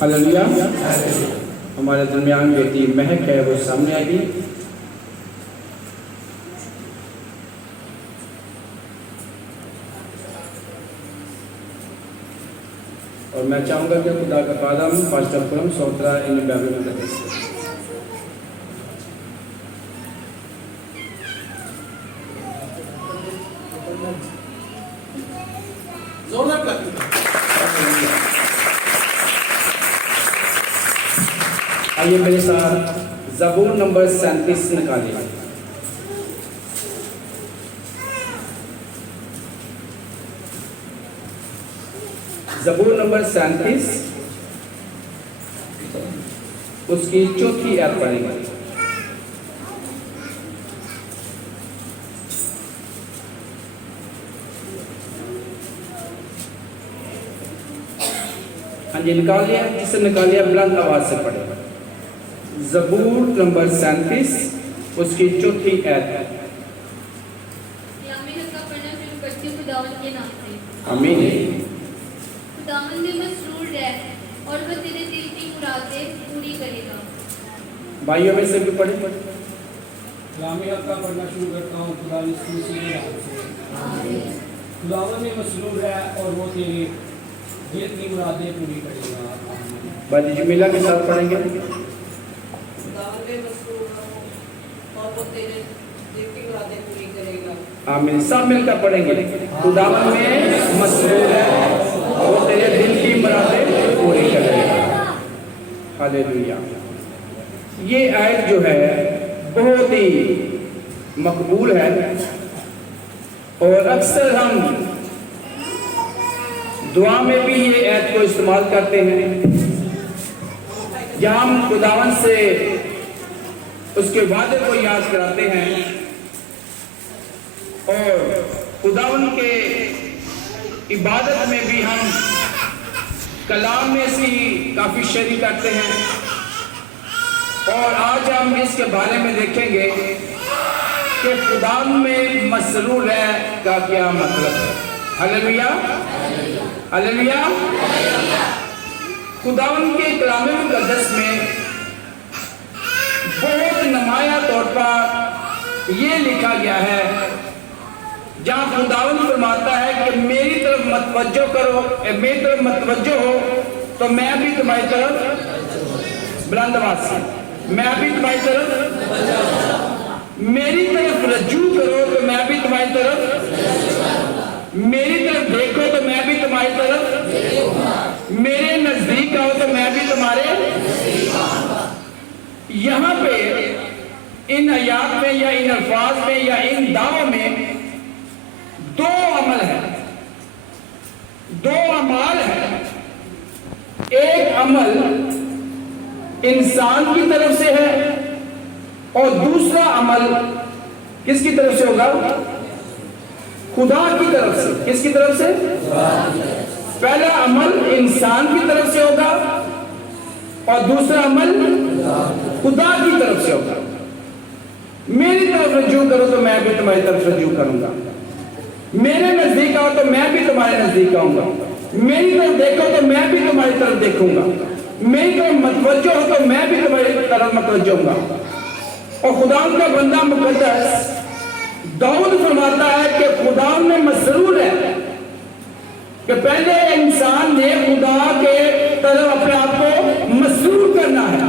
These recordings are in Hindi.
हालेलुया। हमारे दरमियान बेटी महक है, वो सामने आएगी। और मैं चाहूँगा कि खुदा का पादम पास्टर परम सोत्रा इन बाइबल में रखे। आइए मेरे साथ ज़बूर नंबर 37 निकालिए। ज़बूर नंबर 37 उसकी चौथी आयत पढ़ेंगे। हाँ जी, निकाल लिया? जिससे निकाल लिया बुलंद आवाज से पढ़ेगा। ज़बूर नंबर 37 उसकी चौथी आयत। आमीन। खुदावंद में मसरूर रह और वह तेरे दिल की मुरादें पूरी करेगा। भाइयों में से भी पढ़े। इस्लामियत का पढ़ना शुरू करता हूँ। खुदा यीशु मसीह के नाम से। खुदावंद में मसरूर है और वो तेरे दिल की मुरादें पूरी करेगा। बाजी जमीला के साथ पढ़ेंगे। खुदावंद में मसरूर हो और वो तेरे दिल की मुरादें पूरी करेगा। आमीन। सब मिलकर पढ़ेंगे। खुदावंद में मसरूर है वो तेरे दिल की मुरादें पूरी करेगा। हालेलुया। ये आयत जो है बहुत ही मकबूल है और अक्सर हम दुआ में भी ये आयत को इस्तेमाल करते हैं, जहाँ हम खुदावंद से उसके वादे को याद कराते हैं और खुदावंद के इबादत में भी हम कलाम में से काफ़ी शरीक करते हैं। और आज हम इसके बारे में देखेंगे कि खुदावंद में मसरूर है का क्या मतलब है। Hallelujah, hallelujah. खुदावंद के कलाम मुक़द्दस में बहुत नुमाया तौर पर यह लिखा गया है, जहाँ खुदावंद फरमाता है कि मेरी तरफ मतवज्जो करो, मेरी तरफ मतवज्जो हो तो मैं भी तुम्हारी तरफ, बुलंद आवाज से, मैं भी तुम्हारी तरफ, मेरी तरफ रज्जू करो तो मैं भी तुम्हारी तरफ, मेरी तरफ देखो तो मैं भी तुम्हारी तरफ, मेरे नजदीक आओ तो मैं भी तुम्हारे। यहाँ पे इन आयात में या इन अल्फाज में या इन दावों में दो अमल है, दो अमाल है। एक अमल इंसान की तरफ से है और दूसरा अमल किसकी तरफ से होगा? खुदा की तरफ से। किसकी तरफ से? पहला अमल इंसान की तरफ से होगा और दूसरा अमल खुदा की तरफ से होगा। मेरी तरफ रजू करो तो मैं भी तुम्हारी तरफ रजू करूंगा, मेरे नजदीक आओ तो मैं भी तुम्हारे नजदीक आऊंगा, मेरी तरफ देखो तो मैं भी तुम्हारी तरफ देखूंगा, मेरी तरफ मतवज्जो हो तो मैं भी तुम्हारी तरफ मतवज्जो होऊंगा। और खुदा का बंदा मुकद्दस दाऊद फरमाता है कि खुदा में मसरूर है कि पहले इंसान ने खुदा के तरफ अपने आप को मसरूर करना है,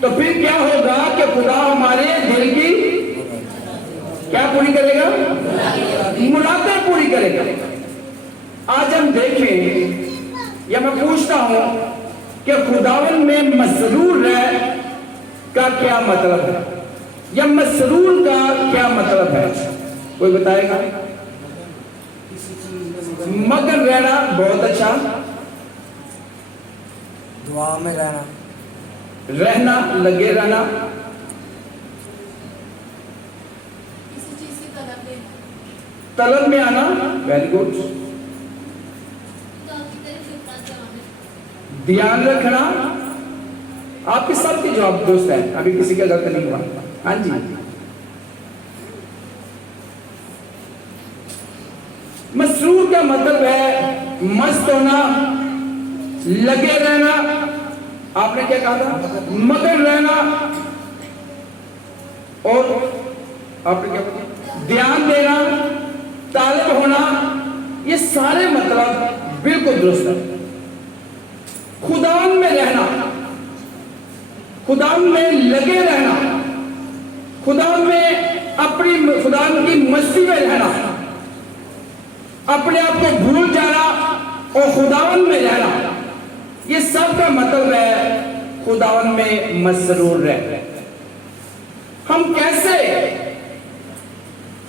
तो फिर क्या होगा कि खुदा हमारे दिल की क्या पूरी करेगा? मुरादें पूरी करेगा। आज हम देखें या मैं पूछता हूं कि खुदावंद में मसरूर है का क्या मतलब है, या मसरूर का क्या मतलब है? कोई बताएगा? मगन रहना, बहुत अच्छा। दुआ में रहना, रहना, लगे रहना, किसी चीज से तलब लेना, तलब में आना, वेरी गुड। खुदा की तरफ झुकना, ध्यान रखना, आपके सबके जवाब दोस्त है, अभी किसी का गलत नहीं हुआ। हाँ जी, मसरूर का मतलब है मस्त होना, लगे रहना। आपने क्या कहा था? मगन रहना। और आपने क्या कहा? ध्यान देना, तालिब होना। ये सारे मतलब बिल्कुल दुरुस्त है। खुदावन में रहना, खुदावन में लगे रहना, खुदावन में अपनी खुदावन की मस्ती में रहना, अपने आप को भूल जाना और खुदावन में रहना, ये सब का मतलब है खुदावन में मसरूर रह। हम कैसे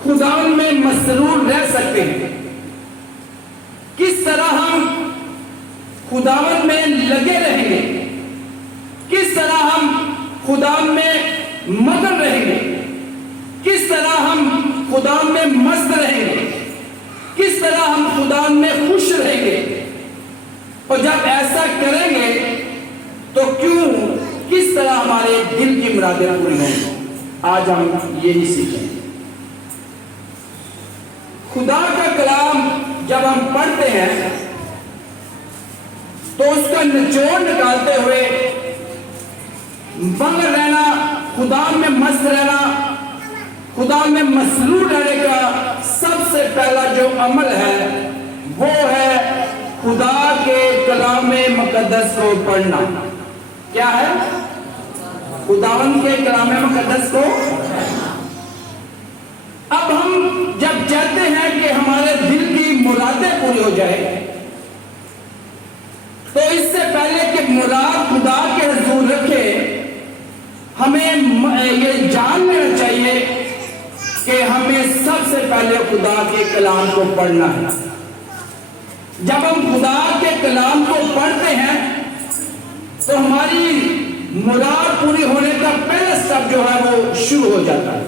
खुदावन में मसरूर रह सकते हैं? किस तरह हम खुदावन में लगे रहेंगे? किस तरह हम खुदावन में मगन रहेंगे? किस तरह हम खुदावन में मस्त रहेंगे? किस तरह हम खुदा में खुश रहेंगे? और जब ऐसा करेंगे तो क्यों, किस तरह हमारे दिल की मुरादें पूरी होंगी? आज हम यही सीखेंगे। खुदा का कलाम जब हम पढ़ते हैं तो उसका निचोड़ निकालते हुए मगन रहना, खुदा में मस्त रहना, खुदा में मसरूर रहने का सबसे पहला जो अमल है वो है खुदा के कलाम मुकद्दस को पढ़ना। क्या है? खुदावन के कलाम मुकद्दस को। अब हम जब चाहते हैं कि हमारे दिल की मुरादें पूरी हो जाए तो इससे पहले कि मुराद खुदा के हुजूर रखे, हमें ये जान लेना चाहिए कि हमें सबसे पहले खुदा के कलाम को पढ़ना है। जब हम खुदा के कलाम को पढ़ते हैं तो हमारी मुराद पूरी होने का पहला स्टेप जो है वो शुरू हो जाता है।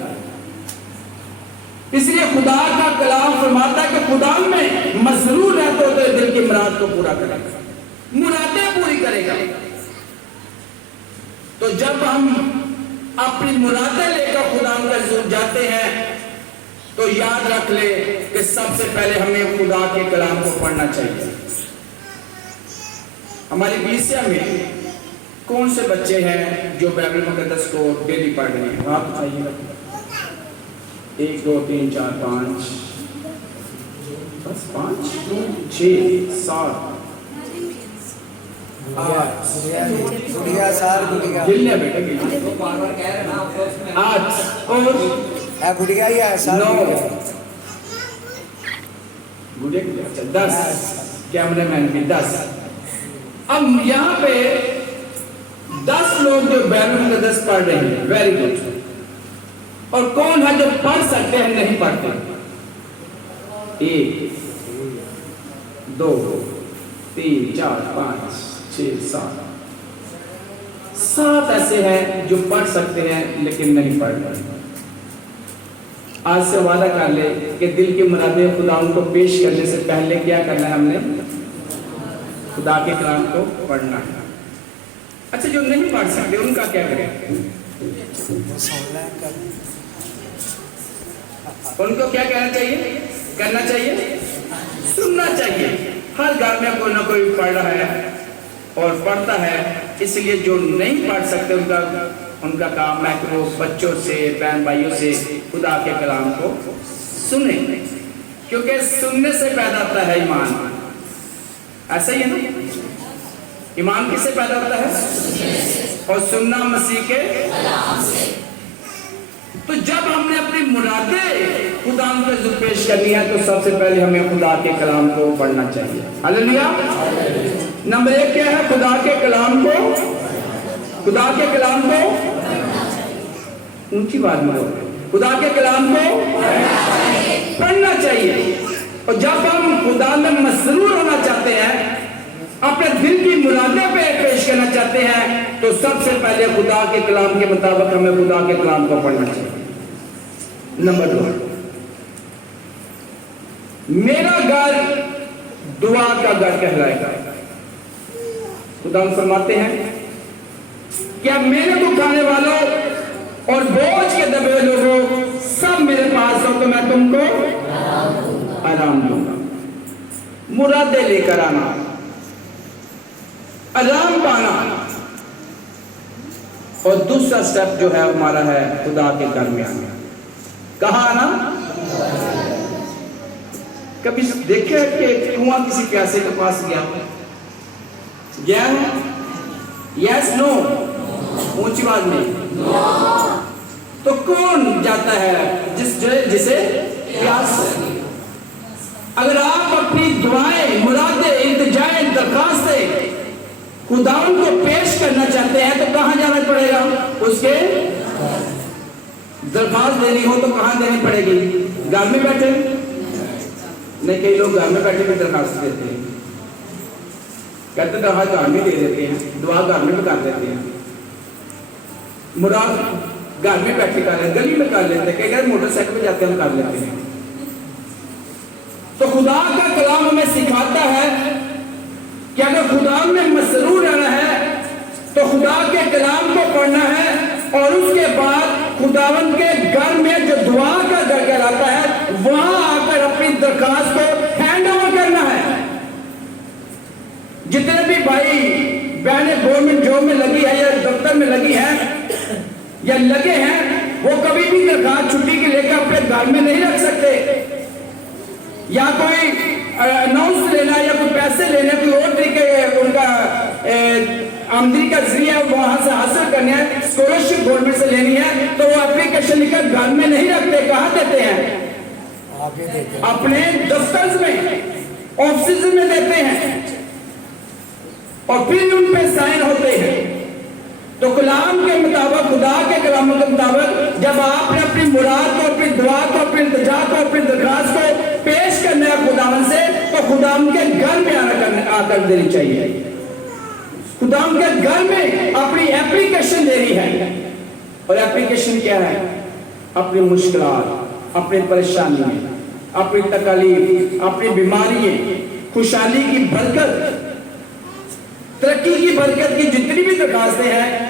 इसलिए खुदा का कलाम फरमाता है कि खुदा में मसरूर रहते हो तो दिल की मुराद को पूरा करेगा, मुरादें पूरी करेगा। तो जब हम अपनी मुरादें लेकर खुदा के हुजूर जाते हैं तो याद रख ले कि सबसे पहले हमें खुदा के कलाम को पढ़ना चाहिए। हमारी कलीसिया में कौन से बच्चे हैं जो बाइबल मुकद्दस को डेली पढ़ रहे हैं? आप बताइएगा। 1 2 3 4 5 बस 5 6 7 गिनने बेटा गिनने। 8 और गुड़िया ही है 9 गुड़िया की। अच्छा 10 कैमरामैन की 10। अब यहाँ पे 10 लोग जो बाइबल मुकद्दस पढ़ रहे हैं, वेरी गुड। और कौन है जो पढ़ सकते हैं नहीं पढ़ते? 1 2 3 4 5 6 7 7 ऐसे हैं जो पढ़ सकते हैं लेकिन नहीं पढ़ रहे। आज से वादा कर ले कि दिल की मुरादें खुदा उनको पेश करने से पहले क्या करना है? हमने खुदा के कलाम को पढ़ना है। अच्छा, जो नहीं पढ़ सकते उनका क्या करें? उनको क्या कहना चाहिए, करना चाहिए? सुनना चाहिए। हर घर में कोई ना कोई पढ़ रहा है और पढ़ता है, इसलिए जो नहीं पढ़ सकते उनका काम है कि वो बच्चों से, बहन भाइयों से खुदा के कलाम को सुने, क्योंकि सुनने से पैदा होता है ईमान। ऐसा ही है ना? ईमान किससे पैदा होता है? और सुनना मसीह के कलाम से। तो जब हमने अपनी मुरादें खुदा के हुजूर पेश करनी है तो सबसे पहले हमें खुदा के कलाम को पढ़ना चाहिए। हालेलुया। नंबर 1 क्या है? खुदा के कलाम को, खुदा के कलाम को ऊंची बात में खुदा के कलाम को पढ़ना चाहिए। और जब हम खुदा में मसरूर होना चाहते हैं, अपने दिल की मुरादें पे पेश करना चाहते हैं, तो सबसे पहले खुदा के कलाम के मुताबिक हमें खुदा के कलाम को पढ़ना चाहिए। नंबर 2, मेरा घर दुआ का घर कहलाएगा। खुदा फरमाते हैं क्या मेहनत उठाने वालों और बोझ के दबे हुए लोगों, सब मेरे पास हो तो मैं तुमको आराम दूंगा। मुरादे लेकर आना, आराम पाना। और दूसरा स्टेप जो है हमारा है खुदा के घर में आना। कहाँ आना? कभी देखे कि कुआं किसी प्यासे के पास गया है? Yes no? ऊंची आवाज में तो कौन जाता है जिसे प्यास? अगर आप अपनी दुआएं, मुरादे, इल्तिजाएं, दरखास्तें खुदावन को पेश करना चाहते हैं तो कहां जाना पड़ेगा? उसके दरखास्त देनी हो तो कहां देनी पड़ेगी? घर में बैठे नहीं, कई लोग घर में बैठे भी दरखास्त देते हैं, कहते दरखास्त घर में दे देते हैं, दुआ घर में भी कर देते हैं, मुराद घर में बैठे कर लेते, गली में कर लेते, कई बार मोटरसाइकिल पे जाते हैं कर लेते हैं। तो खुदा का कलाम हमें सिखाता है कि अगर खुदा में मसरूर रहना है तो खुदा के कलाम को पढ़ना है और उसके बाद खुदावन के घर में जो दुआ का घर कहलाता है वहां आकर अपनी दरखास्त को हैंड ओवर करना है। जितने भी भाई बहनें गवर्नमेंट जॉब में लगी है या दफ्तर में लगी है या लगे हैं, वो कभी भी दरखास्त छुट्टी के लेकर अपने घर में नहीं रख सकते, या कोई अनाउंस लेना या कोई पैसे लेने, कोई और तरीके उनका आमदनी का जरिया वहां से हासिल करने है, स्कॉलरशिप गवर्नमेंट से लेनी है, तो वो एप्लीकेशन लिखकर घर में नहीं रखते। कहां देते हैं? अपने दफ्तर में, ऑफिस में देते हैं और फिर उन पे साइन होते हैं। तो कलाम के मुताबिक, खुदा के कलाम के मुताबिक जब आपने अपनी मुराद को, अपनी दुआ को, अपनी इल्तिजा को, अपनी दरखास्त को पेश करना है खुदावन से, तो खुदावन के घर में आकर देनी चाहिए। खुदावन के घर में अपनी एप्लीकेशन देनी है। और एप्लीकेशन क्या है? अपनी मुश्किलात, अपनी परेशानियां, अपनी तकलीफ, अपनी बीमारियां, खुशहाली की बरकत, तरक्की की बरकत की जितनी भी दरखास्तें हैं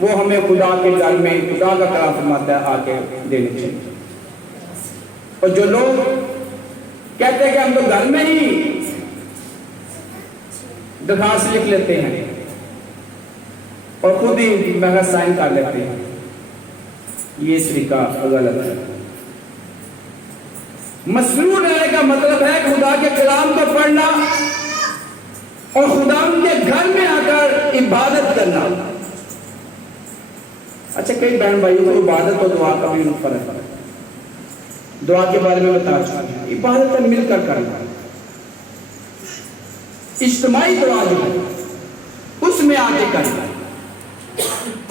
वो हमें खुदा के घर में, खुदा का कलाम फरमाता है, आके देनी चाहिए। और जो लोग कहते हैं कि हम तो घर में ही दरखास्त लिख लेते हैं और खुद ही मेरा साइन कर लेते हैं, ये तरीका गलत है। मसरूर रहने का मतलब है खुदा के कलाम को पढ़ना और खुदा के घर में आकर इबादत करना। अच्छा, कई बहन भाइयों को इबादत और दुआ का भी फर्क है। दुआ के बारे में बता चुका है, इबादत मिलकर करना, इज्तिमाई दुआ जो है उसमें आके करना।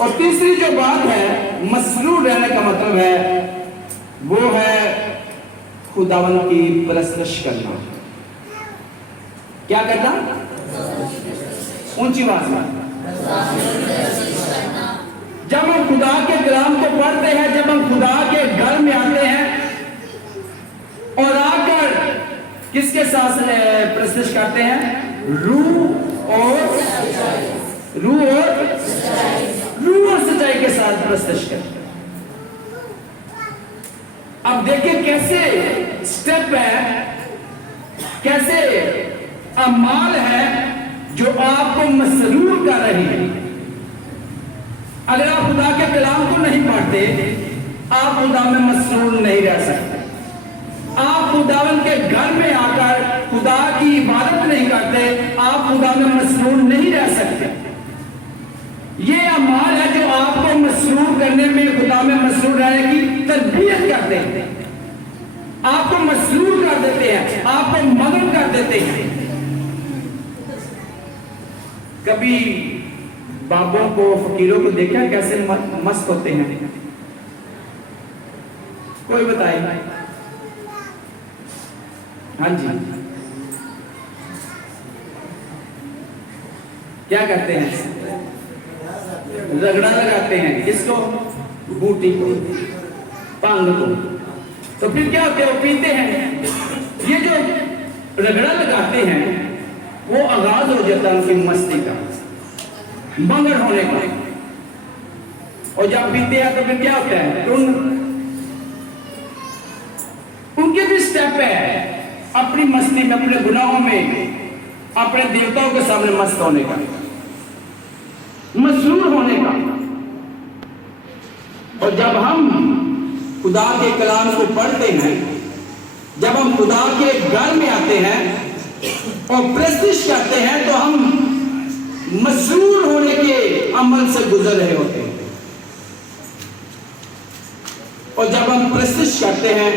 और तीसरी जो बात है मसरूर रहने का मतलब है वो है खुदावन की परस्तश करना। क्या करना? ऊंची आवाज में। जब हम खुदा के कलाम को पढ़ते हैं, जब हम खुदा के घर में आते हैं और आकर किसके साथ परस्तश करते हैं? रूह और सच्चाई के साथ परस्तश करते हैं। अब देखिए कैसे स्टेप है, कैसे अमाल है जो आपको मसरूर कर रही है। अगर आप खुदा के कलाम को नहीं पढ़ते, आप खुदा में मसरूर नहीं रह सकते। आप खुदावन के घर में आकर खुदा की इबादत नहीं करते, आप खुदा में मसरूर नहीं रह सकते। ये अमाल है जो आपको मसरूर करने में, खुदा में मसरूर रहने की तरबियत करते हैं, आपको मसरूर कर देते हैं, आपको मगन कर देते हैं। कभी बाबों को, फकीरों को देखा कैसे मस्त होते हैं? कोई बताए? हाँ जी, क्या करते हैं? रगड़ा लगाते हैं। किसको? बूटी को, पांग को। तो फिर क्या होते हैं? वो पीते हैं। ये जो रगड़ा लगाते हैं वो आगाज हो जाता है उनकी मस्ती का, मंगन होने का। और जब पीते हैं तो फिर क्या होता है? उनके भी स्टेप है अपनी मस्ती में, अपने गुनाहों में, अपने देवताओं के सामने मस्त होने का, मसरूर होने का। और जब हम खुदा के कलाम को पढ़ते हैं, जब हम खुदा के घर में आते हैं और प्रस्तुत करते हैं, तो हम मसरूर होने के अमल से गुजर रहे होते हैं। और जब हम प्रस्तुत करते हैं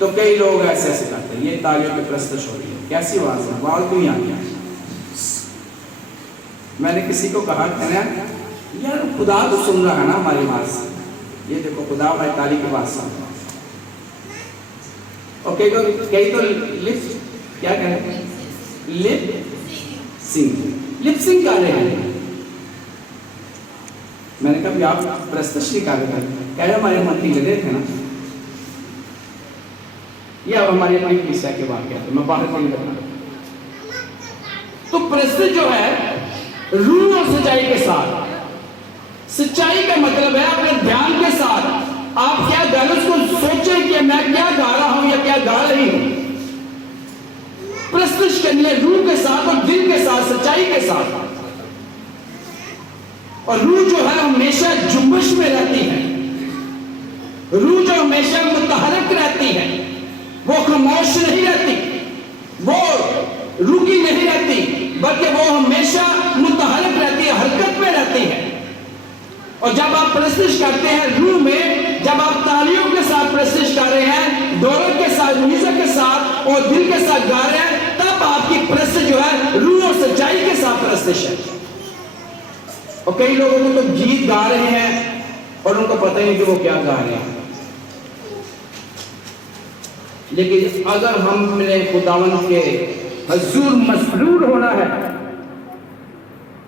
तो कई लोग ऐसे ऐसे करते हैं, ये तालियों की प्रस्तुत हो रही है, कैसी आवाज है, आवाज क्यों नहीं आती है? मैंने किसी को कहा था ना, यार खुदा तो सुन रहा है ना हमारी आवाज, ये देखो खुदा हमारी ताली की आवाज सुन रहा है। और कई तो लिप क्या कहें, लिप सिंग कर रहे हैं। मैंने कहा आप प्रस्तुत नहीं कर रहे थे, कह रहे हमारे मन की जगह थे ना। ये अब हमारी अपनी कलीसिया के वाक्य है, मैं बाहर नहीं बता। तो प्रस्तुत जो है रूह और सच्चाई के साथ, सच्चाई का मतलब है अपने ध्यान के साथ आप क्या गा रहे, उसको सोचें कि मैं क्या गा रहा हूं या क्या गा रही हूं। प्रस्तुत करनी है रूह के साथ और दिल के साथ, सच्चाई के साथ। और रूह जो है हमेशा जुम्बश में रहती है, रूह जो हमेशा मुतहरक रहती है, वो खामोश नहीं रहती, वो रुकी नहीं रहती, बल्कि वो हमेशा मुतहरक रहती है, हरकत में रहती है। और जब आप प्रस्तुत करते हैं रूह में, जब आप तालियों के साथ प्रस्तुत कर रहे हैं, दौलत के साथ, म्यूजिक के साथ और दिल के साथ गा रहे हैं, तब आपकी प्रस्तुत जो है रूह और सच्चाई के साथ प्रस्तुत है। और कई लोगों को तो गीत गा रहे हैं और उनको पता ही नहीं कि वो क्या गा रहे हैं। लेकिन अगर हमने खुदावंद के हुजूर मसरूर होना है,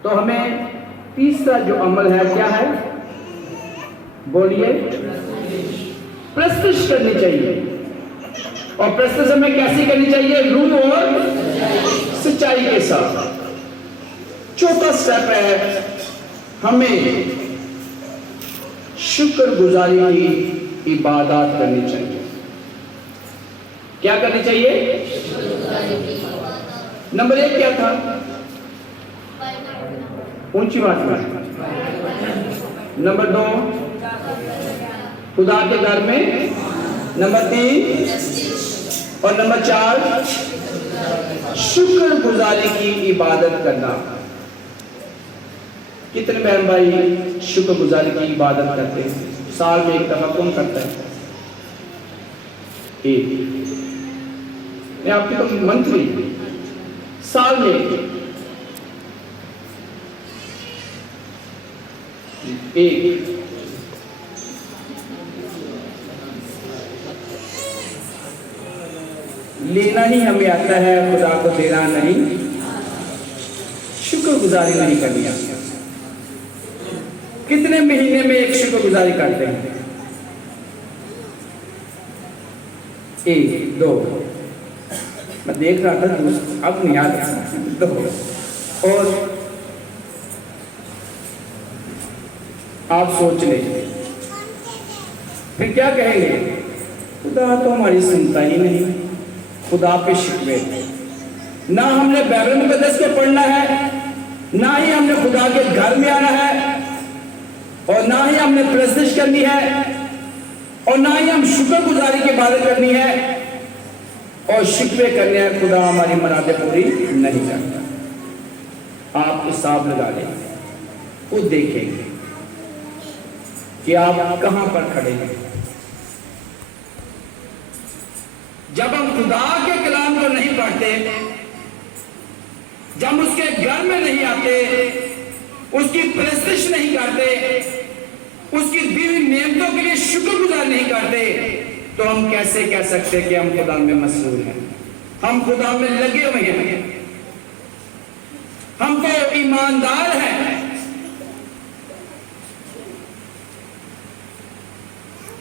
तो हमें तीसरा जो अमल है क्या है, बोलिए, प्रस्तुत करनी चाहिए। और प्रस्तुत हमें कैसी करनी चाहिए, रूह और सच्चाई के साथ। चौथा स्टेप है हमें शुक्रगुजारी की इबादत करनी चाहिए। क्या करनी चाहिए? नंबर 1 क्या था? ऊंची बात में। नंबर 2 खुदा के घर में। नंबर 3 और नंबर 4 शुक्रगुजारी की इबादत करना। कितने बहन भाई शुक्रगुजारी की इबादत करते हैं? साल में 1 दफा कौन करता है? 1। आपकी तो मंथली, साल में 1। लेना ही हमें आता है, खुदा को देना नहीं, शुक्रगुजारी नहीं करनी आती। कितने महीने में एक शुक्रगुजारी करते हैं? 1, 2, मैं देख रहा था, अब नहीं याद है, 2। और आप सोच लें, फिर क्या कहेंगे? खुदा तो हमारी सुनता ही नहीं, खुदा पे शिकवे। ना हमने बाइबल मुकद्दस को पढ़ना है, ना ही हमने खुदा के घर में आना है, और ना ही हमने प्रस्तुत करनी है, और ना ही हम शुक्रगुजारी की इबादत करनी है, और शिकवे करने हैं, खुदा हमारी मुरादें पूरी नहीं करता। आप हिसाब लगा लें, वो देखेंगे कि आप कहां पर खड़े हैं। जब हम खुदा के कलाम को नहीं पढ़ते, जब उसके घर में नहीं आते, उसकी प्रस्तुत नहीं करते, उसकी दी हुई नेमतों के लिए शुक्रगुजार नहीं करते, तो हम कैसे कह सकते कि हम खुदा में मसरूर हैं? हम खुदा में लगे हुए हैं, हम तो ईमानदार हैं।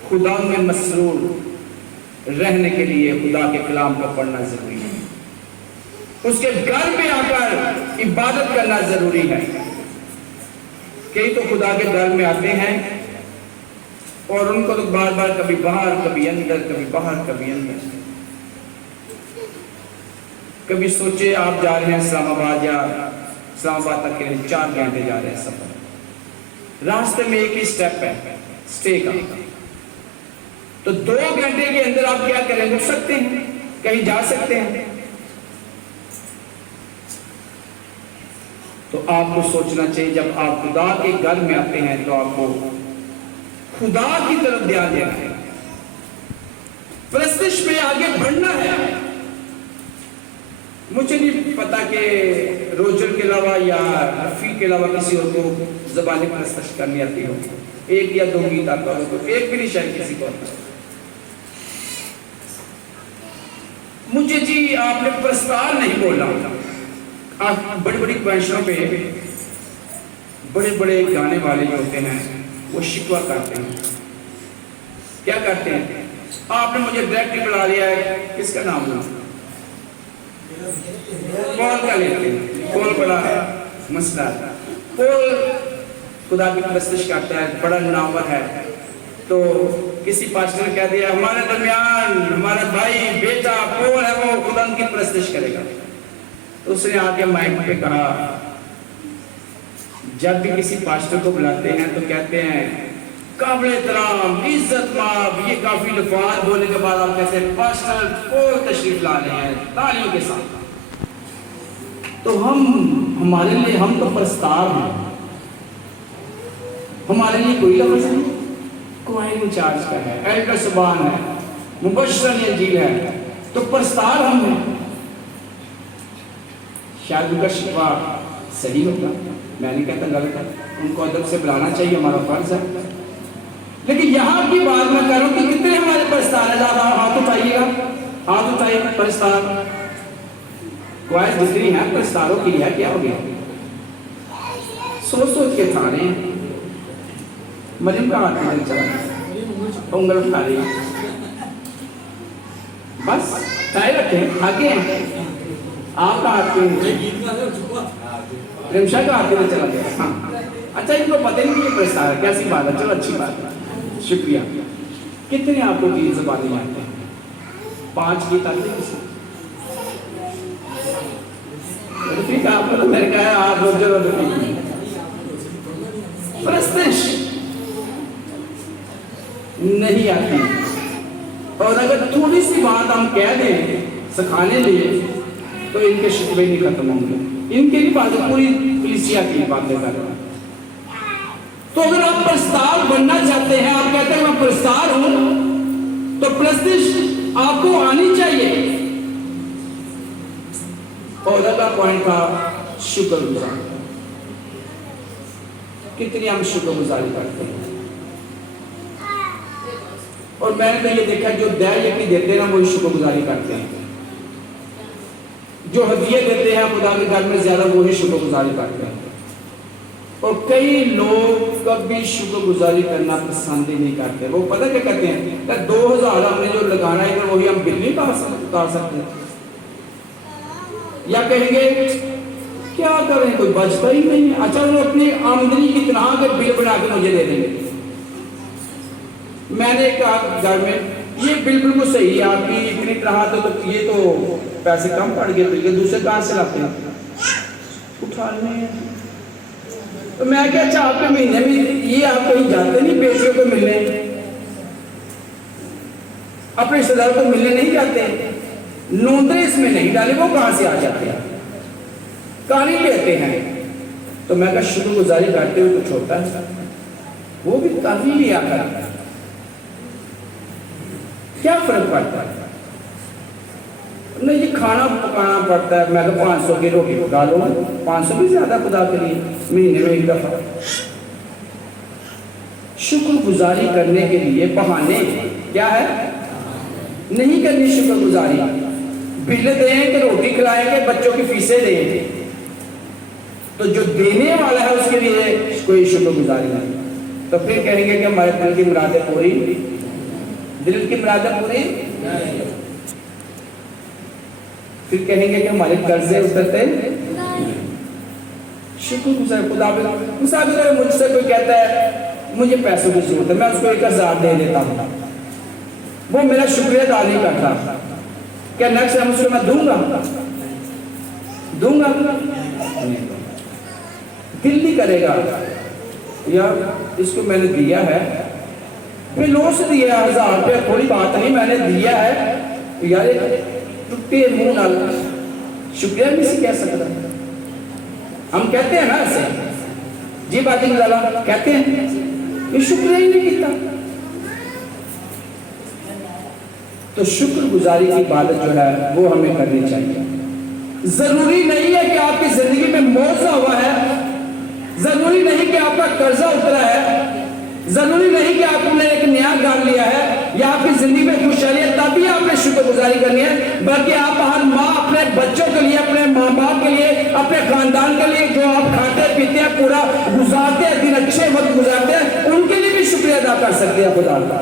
खुदा में मसरूर रहने के लिए खुदा के कलाम को पढ़ना जरूरी है, उसके घर में आकर इबादत करना जरूरी है। कई तो खुदा के घर में आते हैं और उनको तो बार बार कभी बाहर कभी अंदर, कभी बाहर कभी अंदर। कभी सोचे आप जा रहे हैं इस्लामाबाद या इस्लामाबाद तक के लिए 4 घंटे जा रहे हैं सफर, रास्ते में एक ही स्टेप है स्टे का, तो 2 घंटे के अंदर आप क्या करें? रुक सकते हैं, कहीं जा सकते हैं। तो आपको सोचना चाहिए जब आप खुदा के घर में आते हैं तो आपको खुदा की तरफ ध्यान देना है, प्रस्तिश में आगे बढ़ना है। मुझे नहीं पता कि रोजर के अलावा या रफी के अलावा किसी और को ज़बानी प्रस्तिश करनी आती हो, 1 या 2 गीत आता हो, तो एक भी नहीं शायद किसी को आता। मुझे जी आपने प्रस्ताव नहीं बोलना होता। आप बड़ी बड़ी क्वेश्चनों पे बड़े बड़े गाने वाले जो होते हैं वो शिकवा करते हैं। क्या करते हैं? आपने मुझे डायरेक्टली बुला लिया है, किसका नाम लो? पॉल का लेते हैं। पॉल बड़ा मसला है। पॉल खुदा की प्रस्तिश करता है, बड़ा नामवर है। तो किसी पास्टर ने कह दिया हमारे दरमियान हमारा भाई बेटा पॉल है, वो खुदा की प्रस्तिश करेगा। तो उसने आके माइक पे कहा, जब भी किसी पास्टर को बुलाते हैं तो कहते हैं काबिल एहतराम इज्जत माब, ये काफी लफाज बोलने के बाद आप कहते हैं पास्टर पॉल तशरीफ ला रहे हैं तालियों के साथ। तो हमारे लिए हम तो प्रस्ताव हैं, हमारे लिए कोई लफ्ज़ नहीं, क्वाइन इंचार्ज का है, एल्डर सुबान है, मुबश्शिर इंजील है, तो प्रस्ताव हम हैं। शायद उनका शिकवा सही होगा, मैं नहीं कहता गलत है, उनको अदब से बुलाना चाहिए, हमारा फर्ज है। लेकिन यहाँ की बात मैं कर रहा हूँ कि कितने हमारे प्रस्ताव है, ज़्यादा हाथ उठाइएगा, हाथ उठाइए। प्रस्ताव क्वाइस जितनी है प्रस्तावों की है, क्या हो गया? सोच सोच के थाने मरियम का हाथ में चला, उंगल उठा रही, बस टाई रखे आगे हैं, आपका हाथ रिमशा का हाथ में चला गया। हाँ अच्छा, इनको पता नहीं कि ये प्रस्ताव है, कैसी बात है, चलो अच्छी बात है, शुक्रिया। कितने आपको 3 ज़बानी आते हैं? 5 गीत आते हैं? ठीक है, आपको तो मैंने कहा आप रोज़ प्रस्तिश नहीं आती, और अगर थोड़ी सी बात हम कह दें सिखाने लिए तो इनके शिकवे नहीं खत्म होंगे। इनके भी बातें पूरी कलीसिया की बातें कर रहे हैं। तो अगर आप प्रस्ताव बनना चाहते हैं, आप कहते हैं मैं प्रस्ताव हूं, तो प्रस्तिश आपको आनी चाहिए। और अगला पॉइंट था शुक्रगुजार। कितनी हम शुक्रगुजारी करते हैं? और मैंने तो ये देखा जो दया यकीन देते हैं ना वही शुक्रगुजारी करते हैं, जो हदिये देते हैं खुदा के घर में ज्यादा वही शुक्रगुजारी करते हैं। और कई लोग कभी शुक्रगुजारी करना पसंद ही नहीं करते। वो पता क्या कहते हैं, 2000 हमने जो लगाना है वही हम बिल नहीं उतार सकते, या कहेंगे क्या करें कोई बचता ही नहीं। अच्छा, वो अपनी आमदनी की तरह के बिल बना के मुझे दे देंगे। मैंने कहा घर में ये बिल बिल्कुल सही है आपकी इतनी तरह, तो ये तो पैसे कम पड़ गए, बिल के दूसरे कहाँ से लाते हैं उठाने हैं। तो मैं क्या, अच्छा आपके महीने में ये आप कहीं जाते नहीं बेटियों को मिलने, अपने रिश्तेदारों को मिलने नहीं जाते, नोंदरे इसमें नहीं डाले, वो कहाँ से आ जाते हैं, कहानी लेते हैं। तो मैं कहा शुक्रगुजारी करते हुए कुछ होता है, वो भी काफी लिया करता है, क्या फर्क पड़ता है? नहीं, ये खाना पकाना पड़ता है, मैं तो 500 की रोटी पका लूँ, 500 भी ज्यादा खुदा के लिए महीने में 1 दफा। शुक्रगुजारी करने के लिए बहाने क्या है? नहीं करनी शुक्रगुजारी। बिल दें कि रोटी खिलाएंगे, बच्चों की फीसें देंगे, तो जो देने वाला है उसके लिए कोई शुक्रगुजारी नहीं। तो फिर कहेंगे कि हमारे दिल की मुरादें पूरी, दिल की मुरादें पूरी, फिर कहेंगे कि हमारे कर्जे उतरते। शुक्रगुजार खुदा अगर मुझसे कोई कहता है मुझे पैसों की जरूरत है, मैं उसको 1000 दे देता हूँ, वो मेरा शुक्रिया अदा नहीं करता, क्या नेक्स्ट टाइम उसको मैं दूंगा? दिल नहीं करेगा यार इसको मैंने दिया है, फिर लोगों से दिया 1000 रुपया, थोड़ी बात नहीं, मैंने दिया है तो यार टुट्टे मुंह नाल शुक्रिया नहीं से कह सकता। हम कहते हैं ना ऐसे जी बात कहते हैं, ये शुक्रिया ही नहीं किया। तो शुक्रगुजारी की इबादत जो है वो हमें करनी चाहिए। जरूरी नहीं है कि आपकी जिंदगी में मौजा हुआ है, जरूरी नहीं कि आपका कर्जा उतरा है, जरूरी नहीं कि आपने एक नया घर लिया है या आपकी जिंदगी में खुशहाली है तभी आपने शुक्रगुजारी करनी है, बल्कि आप हर माँ अपने बच्चों के लिए, अपने माँ बाप के लिए, अपने खानदान के लिए जो आप खाते पीते हैं, पूरा गुजारते हैं, दिन अच्छे वक्त गुजारते हैं, उनके लिए भी शुक्रिया अदा कर सकते हैं खुदा का।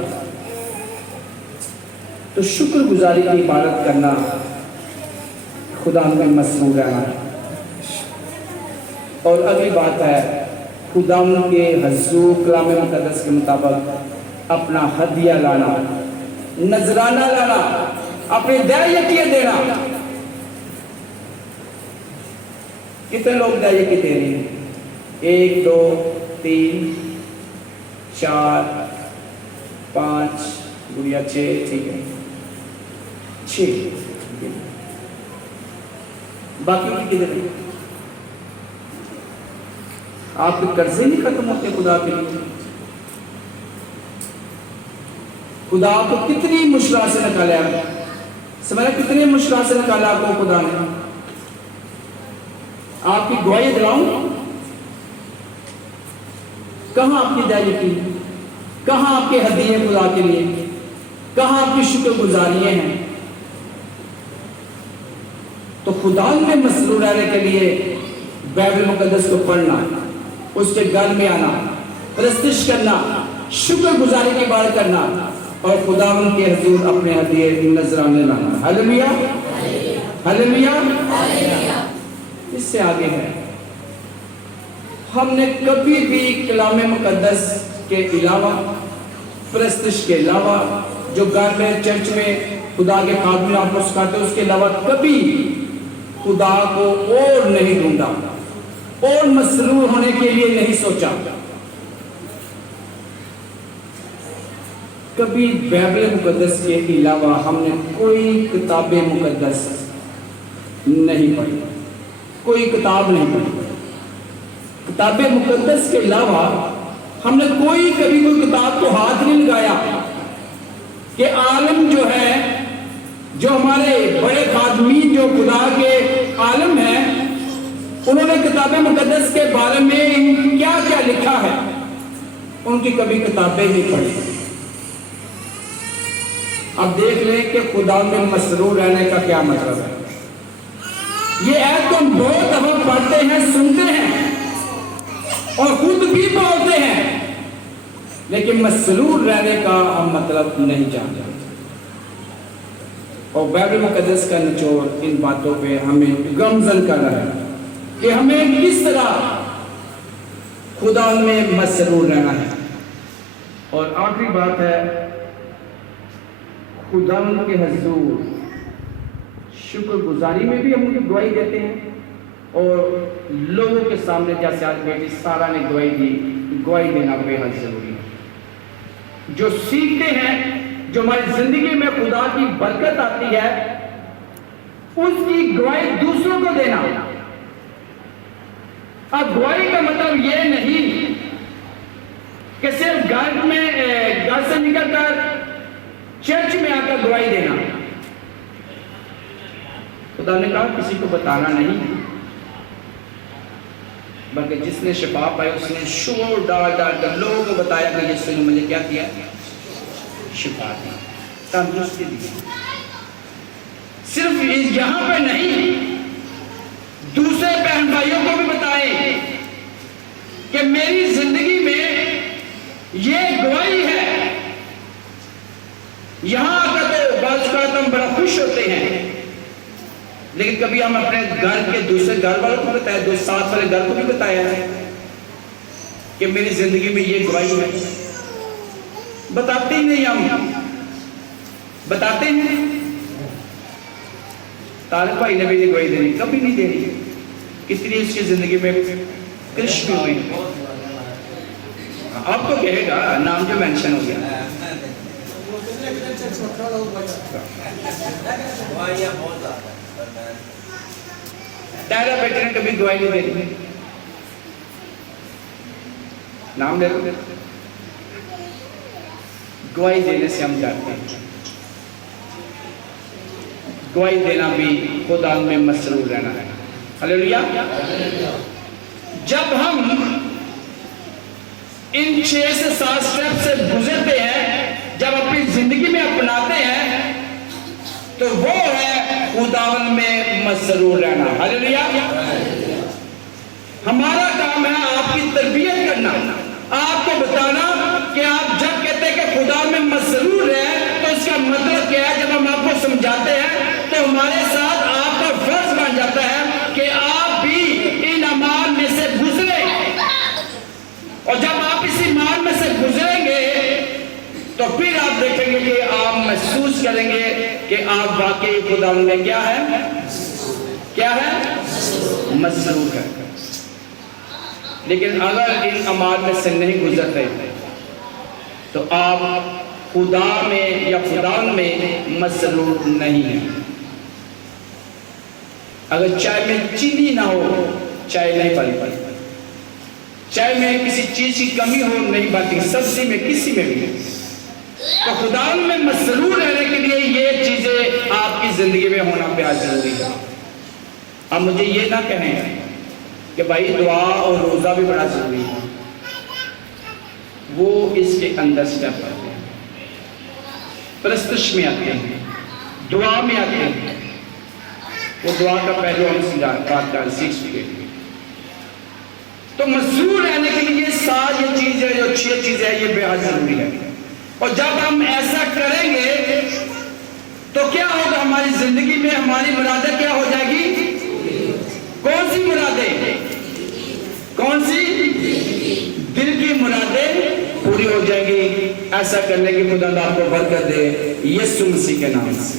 तो शुक्रगुजारी की इबादत करना, खुदा में मसरूर रहना। और अगली बात है खुदा के हजूर कलाम मुकद्दस के मुताबिक अपना हदिया लाना, नजराना लाना, अपने दया देना। कितने लोग दया दे रहे हैं? 1 2 3 4 5 गुड़िया 6, ठीक है 6, बाकी कितने? आपके कर्जे नहीं खत्म होते खुदा के लिए। खुदा आपको कितनी मुश्किल से निकाला, समझा कितनी मुश्किल से निकाला आपको खुदा ने। आपकी गवाही दिलाऊं, कहां आपकी दया, कहां आपके हदिये खुदा के लिए, कहां आपकी शुक्रगुजारियां हैं? तो खुदा में मसरूर रहने के लिए बाइबल मुकद्दस को पढ़ना, उसके घर में आना, प्रस्तुत करना, शुक्रगुजारी की बात करना और खुदा के हुजूर अपने हदिये नजराने लाना। Hallelujah, hallelujah. इससे आगे है, हमने कभी भी कलाम मुकद्दस के अलावा, प्रस्तुत के अलावा, जो घर में चर्च में खुदा के खादम आपको सिखाते उसके अलावा कभी खुदा को और नहीं ढूंढा और मसरूर होने के लिए नहीं सोचा। कभी बाइबल मुकद्दस के अलावा हमने कोई किताबें मुकद्दस नहीं पढ़ी, कोई किताब नहीं पढ़ी। किताबें मुकद्दस के अलावा हमने कभी कोई किताब को हाथ नहीं लगाया कि आलम जो है, जो हमारे बड़े खादमीन जो खुदा के आलम हैं, उन्होंने किताबें मुकद्दस के बारे में क्या क्या लिखा है, उनकी कभी किताबें नहीं पढ़ी। अब देख लें कि खुदा में मसरूर रहने का क्या मतलब है। ये ऐप तो हम बहुत दफा पढ़ते हैं, सुनते हैं और खुद भी बोलते हैं, लेकिन मसरूर रहने का हम मतलब नहीं जानते। और बाइबल मुकद्दस का निचोड़ इन बातों पे हमें गमजन कर रहा है कि हमें किस तरह खुदा में मसरूर रहना है। और आखिरी बात है, खुदा के हुजूर शुक्रगुजारी में भी हम उनकी गवाही देते हैं और लोगों के सामने, जैसे आज बेटी सारा ने गवाही दी, गवाही देना बेहद जरूरी है। जो सीखते हैं, जो हमारी जिंदगी में खुदा की बरकत आती है, उसकी गवाही दूसरों को देना। अब गवाही का मतलब यह नहीं कि सिर्फ घर से निकलकर चर्च में आकर गवाही देना। खुदा ने कहा किसी को बताना नहीं, बल्कि जिसने शिफा पाई उसने शोर डाल कर लोगों को बताया कि यीशु ने मुझे क्या किया, शिफा दी, तंदुरुस्ती दी। सिर्फ यहां पे नहीं, दूसरे बहन भाइयों को भी बताएं कि मेरी जिंदगी में ये गवाही है। यहां आकर तो बात हम बड़ा खुश होते हैं, लेकिन कभी हम अपने घर के दूसरे घर वालों को बताया, दो साथ वाले घर को भी बताया है कि मेरी जिंदगी में ये गवाही है? बताते ही नहीं हम, बताते हैं। तारिक भाई ने भी गवाही देनी, कभी नहीं दे रही। कितनी उसकी जिंदगी में कृष्ण हुई। आपको कहेगा नाम जो मेंशन हो गया, तारा बेटे ने कभी गवाही नहीं दे रही। नाम ले लो। गवाही देने से हम डरते हैं। गवाही देना भी खुदा में मसरूर रहना है। हालेलुया। जब हम इन 6 से 7 स्टेप से गुजरते हैं, जब अपनी जिंदगी में अपनाते हैं, तो वो है खुदावन में मसरूर रहना। हालेलुया। हमारा काम है आपकी तरबियत करना, आपको बताना कि आप जब कहते हैं कि खुदा में मसरूर है तो इसका मतलब क्या है। जब हम आपको समझाते हैं तो हमारे साथ आपका फर्ज बन जाता है कि आप भी इन अमाल में से गुजरे, और जब आप इस ईमान में से गुजरेंगे तो फिर आप देखेंगे कि आप महसूस करेंगे कि आप वाकई खुदा में क्या है, क्या है, मसरूर है। लेकिन अगर इन अमाल में से नहीं गुजरते तो आप खुदा में या खुदा में मसरूर नहीं है। अगर चाय में चीनी ना हो, चाय नहीं बनती। चाय में किसी चीज की कमी हो, नहीं बनती। सब्जी में, किसी में भी। तो खुदा में मसरूर रहने के लिए ये चीजें आपकी जिंदगी में होना बेहद जरूरी है। अब मुझे ये ना कहें कि भाई दुआ और रोजा भी बड़ा जरूरी है, वो इसके अंदर स्टेप आते हैं। प्रस्तुश में आते हैं, दुआ में आते हैं। वो दुआ का पहलू हम सीख चुके। तो मसरूर रहने के लिए सारी ये चीज है, जो 6 चीजें है, ये बेहद जरूरी है। और जब हम ऐसा करेंगे तो क्या होगा, हमारी जिंदगी में हमारी मुरादें क्या हो जाएगी? कौन सी मुरादें? कौन सी? दिल की मुरादें पूरी हो जाएगी। ऐसा करने की खुदा आपको बरकत दे, यीशु मसीह के नाम से।